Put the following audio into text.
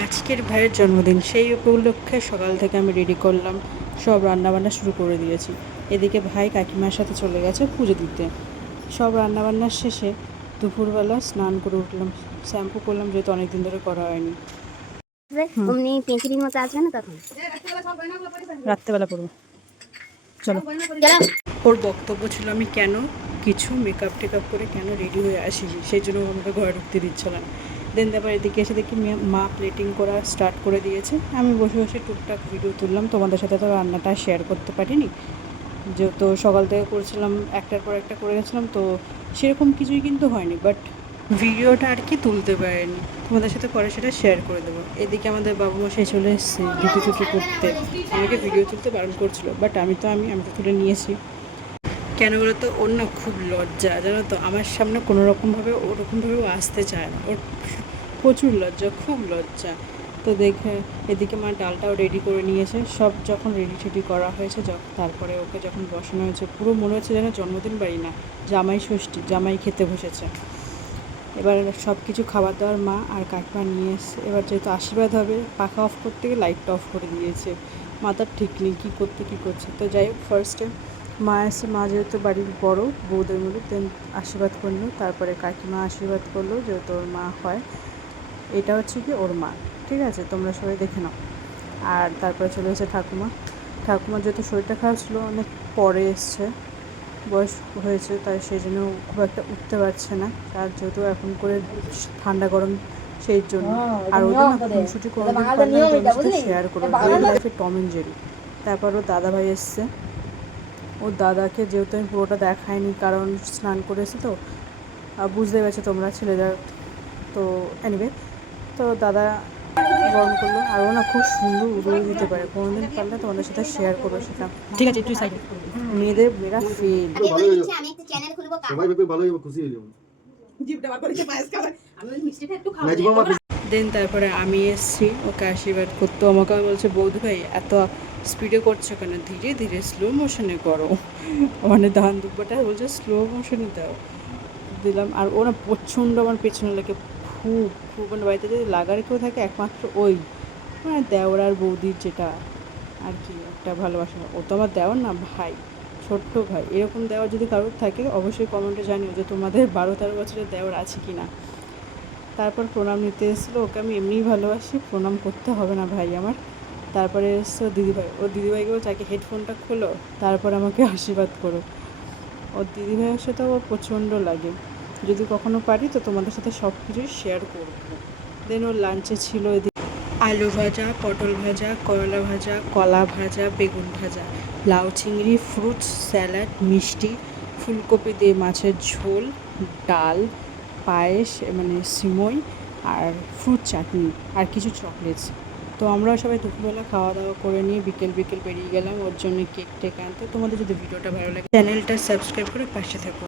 আজকের ভাইয়ের জন্মদিন, সেই উপলক্ষে সকাল থেকে আমি রেডি করলাম, সব রান্নাবান্না শুরু করে দিয়েছি। এদিকে ভাই কাকিমার সাথে চলে গেছে পুজো দিতে। সব রান্নাবান্নার শেষে দুপুরবেলা স্নান করে উঠলাম, শ্যাম্পু করলাম যেহেতু অনেকদিন ধরে করা হয়নি। রাত্রেবেলা করবো, চলো। ওর বক্তব্য ছিল আমি কেন কিছু মেকআপ টেকআপ করে কেন রেডি হয়ে আসিনি, সেই জন্য আমাকে ঘরে ঢুকতে দিচ্ছিল না। দেন তারপর এদিকে এসে দেখি মা প্লেটিং করা স্টার্ট করে দিয়েছে। আমি বসে বসে টুকটাক ভিডিও তুললাম, তোমাদের সাথে তো রান্নাটা শেয়ার করতে পারিনি, যেহেতু সকাল থেকে করেছিলাম, একটার পর একটা করে গেছিলাম, তো সেরকম কিছুই কিন্তু হয়নি, বাট ভিডিওটা আর কি তুলতে পারিনি। তোমাদের সাথে পরে সেটা শেয়ার করে দেবো। এদিকে আমাদের বাবু মশাই চলে এসেছে ধুতি চুটি করতে, আমাকে ভিডিও তুলতে বারণ করছিল, বাট আমি তো তুলে নিয়েছি। কেন বলো তো, ওর না খুব লজ্জা, জানো তো, আমার সামনে কোনো রকমভাবে ওরকমভাবেও আসতে চায় না, ওর প্রচুর লজ্জা, খুব লজ্জা। তো দেখে এদিকে মা ডালটাও রেডি করে নিয়েছে। সব যখন রেডি টেডি করা হয়েছে, তারপরে ওকে যখন বসানো হয়েছে, পুরো মনে হচ্ছে যেন জন্মদিন বাড়ি না, জামাই ষষ্ঠী, জামাই খেতে বসেছে। এবার সব কিছু খাবার দাবার মা আর কাকিমা নিয়ে এসে, এবার যেহেতু আশীর্বাদ হবে, পাখা অফ করতে গিয়ে লাইটটা অফ করে দিয়েছে। মাথার ঠিক নেই কী করছে। তো যাই হোক, ফার্স্টে মা এসে, মা যেহেতু বাড়ির বড় বউদের মধ্যে, দেন আশীর্বাদ করলো, তারপরে কাকিমা আশীর্বাদ করলো, যেহেতু ওর মা হয়। এটা হচ্ছে কি ওর মা, ঠিক আছে, তোমরা সবাই দেখে নাও। আর তারপরে চলে এসেছে ঠাকুমা যেহেতু শরীরটা খারাপ ছিল, অনেক পরে এসছে, বয়স হয়েছে, তাই সেই জন্য খুব একটা উঠতে পারছে না। আর যেহেতু এখন করে ঠান্ডা গরম, সেই জন্য। আর ওদের না খুনসুটি কোনোদিন পারলে ওদের সাথে শেয়ার করো, লাইফে টম অ্যান্ড জেরি। তারপর ওর দাদাভাই এসছে, ওর দাদাকে যেহেতু আমি পুরোটা দেখাইনি, কারণ স্নান করেছি তো, বুঝতে পেরেছো তোমরা ছেলেদের। তো এনিওয়ে, তো দাদা গরম করলো, আর ও না খুব সুন্দর উড়িয়ে দিতে পারে, কোনোদিন পারলে তোমাদের সাথে শেয়ার করবো সেটা। ঠিক আছে, একটু সাইড। মেয়েরা ফেল। দেন তারপরে আমি এসছি ওকে আশীর্বাদ করতে, আমাকে বলছে বৌদি ভাই এত স্পিডে করছো কেন, ধীরে ধীরে স্লো মোশনে করো, মানে ধান দুব্বাটা বলছে স্লো মোশনে দাও। দিলাম, আর ওরা প্রচণ্ড আমার পেছনে লাগে, খুব মানে বাড়িতে যদি লাগার কেউ থাকে একমাত্র ওই, মানে দেওর আর বৌদির যেটা আর কি একটা ভালোবাসা। ও তো আমার দেওর না, ভাই, ছোট্ট ভাই। এরকম দেওয়ার যদি কারোর থাকে অবশ্যই কমেন্টে জানিও যে তোমাদের 12-13 বছরের দেওর আছে কি না। তারপর প্রণাম নিতে এসেছিলো, ওকে আমি এমনিই ভালোবাসি, প্রণাম করতে হবে না ভাই আমার। তারপরে এসছো দিদিভাই, ওর দিদিভাইকে বলছে আগে হেডফোনটা খোলো, তারপর আমাকে আশীর্বাদ করো। ওর দিদিভাইয়ের সাথে ওর প্রচণ্ড লাগে, যদি কখনো পারি তো তোমাদের সাথে সব কিছুই শেয়ার করবো। দেন ওর লাঞ্চে ছিল আলু ভাজা, পটল ভাজা, করলা ভাজা, কলা ভাজা, বেগুন ভাজা, লাউ চিংড়ি, ফ্রুটস স্যালাড, মিষ্টি, ফুলকপি দিয়ে মাছের ঝোল, ডাল, পায়েস মানে সিমই, আর ফ্রুট চাটনি, আর কিছু চকলেটস। তো আমরা সবাই দুপুরবেলা খাওয়া দাওয়া করে নিয়ে বিকেল বেরিয়ে গেলাম ওর জন্য কেক টেক আনতে। তোমাদের যদি ভিডিওটা ভালো লাগে চ্যানেলটা সাবস্ক্রাইব করে পাশে থাকো।